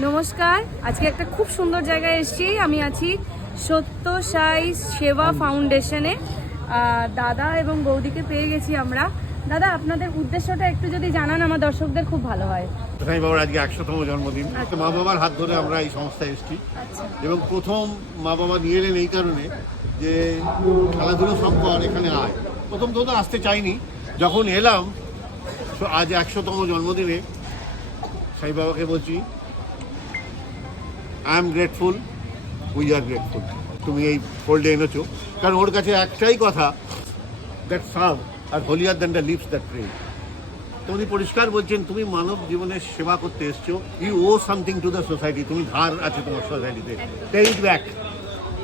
নমস্কার। আজকে একটা খুব সুন্দর জায়গায় এসেছি। আমি আছি সত্য সাই সেবা ফাউন্ডেশনে। দাদা এবং বৌদিকে পেয়ে গেছি আমরা। দাদা আপনাদের উদ্দেশ্যটা একটু যদি জানান আমার দর্শকদের খুব ভালো হয়। সাই বাবার আজকে একশোতম জন্মদিন। মা বাবার হাত ধরে আমরা এই সংস্থায় এসেছি। আচ্ছা। এবং প্রথম মা বাবা নিয়ে এলেন এই কারণে যে খেলাধুলো সম্পদ এখানে আয়। প্রথম তো তো আসতে চাইনি। যখন এলাম তো আজ একশোতম জন্মদিনে সাই বাবাকে বলছি I am grateful we are grateful তুমি এই ফোল্ডে এনেছো। কারণ ওর কাছে একটাই কথা that serve are holier than the lips that pray তো উনি পরিষ্কার বলছেন তুমি মানব জীবনের সেবা করতে এসছো। You owe something to the society তুমি ধার আছে তোমার সোসাইটিতে পেইড ব্যাক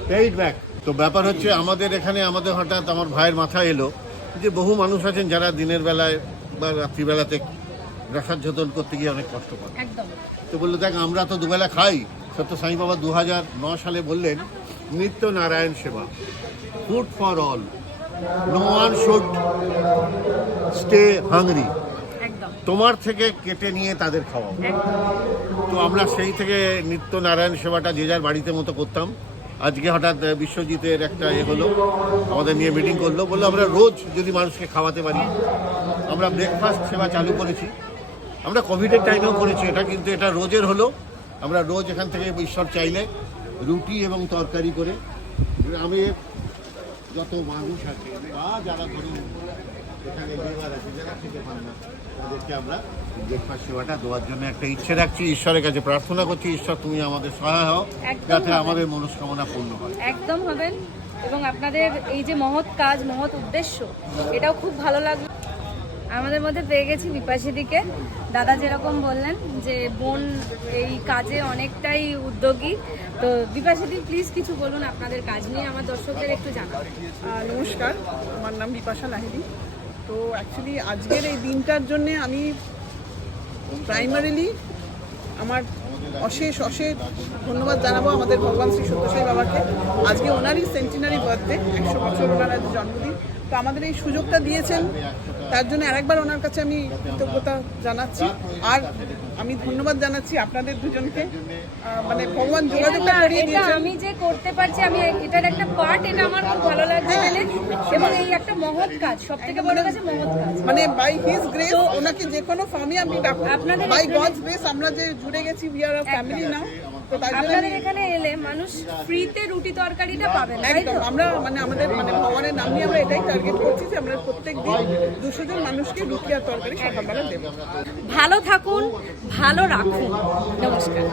পেইড ব্যাক তো ব্যাপার হচ্ছে আমাদের এখানে আমাদের হঠাৎ আমার ভাইয়ের মাথা এলো যে বহু মানুষ আছেন যারা দিনের বেলায় বা রাত্রিবেলাতে রসার ঝোতন করতে গিয়ে অনেক কষ্ট পান। তো বলল দেখ আমরা তো দুবেলা খাই। সত্য সাই বাবা দু হাজার ন সালে বললেন Nitya Narayan Seva food for all no one should stay hungry তোমার থেকে কেটে নিয়ে তাদের খাওয়াও। একদম। তো আমরা সেই থেকে নিত্য নারায়ণ সেবাটা যে যার বাড়িতে মতো করতাম। আজকে হঠাৎ বিশ্বজিতের একটা এ হলো আমাদের নিয়ে মিটিং করল। বলল আমরা রোজ যদি মানুষকে খাওয়াতে পারি আমরা ব্রেকফাস্ট সেবা চালু করেছি। আমরা কোভিডের টাইমেও করেছি এটা কিন্তু এটা রোজের হলো। আমরা রোজ এখান থেকে ঈশ্বর চাইলে রুটি এবং তরকারি করে গ্রামের যত মানুষ আছে বা যারা ধরুন এখানে লেবার আছে যারা খেতে পান না তাদেরকে আমরা ব্রেকফাস্ট সেবাটা দেওয়ার জন্য একটা ইচ্ছে রাখছি ঈশ্বরের কাছে প্রার্থনা করছি ঈশ্বর তুমি আমাদের সহায় হও যাতে আমাদের মনস্কামনা পূর্ণ হয়। একদম হবেন। এবং আপনাদের এই যে মহৎ কাজ মহৎ উদ্দেশ্য এটাও খুব ভালো লাগল। আমাদের মধ্যে পেয়ে গেছি বিপাশিদিকে দাদা যেরকম বললেন যে, বোন এই কাজে অনেকটাই উদ্যোগী। তো বিপাশিদি প্লিজ কিছু বলুন আপনাদের কাজ নিয়ে, আমার দর্শকদের একটু জানান নমস্কার, আমার নাম বিপাশা লাহিড়ি তো অ্যাকচুয়ালি আজকের এই দিনটার জন্যে আমি প্রাইমারিলি আমার অশেষ অশেষ ধন্যবাদ জানাব আমাদের ভগবান শ্রী সত্যসাই বাবাকে। আজকে ওনারই সেন্টিনারি বার্থডে একশো বছর ওনার জন্মদিন। তো আমাদের এই সুযোগটা দিয়েছেন। তার জন্য আরেকবার ওনার কাছে আমি কৃতজ্ঞতা জানাচ্ছি। আর আমি ধন্যবাদ জানাচ্ছি আপনাদের দুজনকে। মানে ভগবান যোগাযোগটা করিয়ে আমি যে করতে পারছি আমি এটার একটা পার্ট এটা আমার খুব ভালো লাগছে এবং এই একটা মহৎ কাজ সব থেকে বড় কাছে মহৎ কাজ। মানে বাই হিজ গ্রেস ওনাকে যে কোনো ফর্মে আমি আপনাদের বাই গডস গ্রেস আমরা যে জুড়ে গেছি উই আর আ ফ্যামিলি নাও আপনাদের এখানে এলে মানুষ ফ্রিতে রুটি তরকারিটা পাবেন একদম আমরা মানে আমাদের মানে ভগবানের নাম নিয়ে আমরা এটাই টার্গেট করছি যে আমরা প্রত্যেক দিন দুশো জন মানুষকে রুটি আর তরকারি সকালবেলা দেবো। ভালো থাকুন ভালো রাখুন। নমস্কার।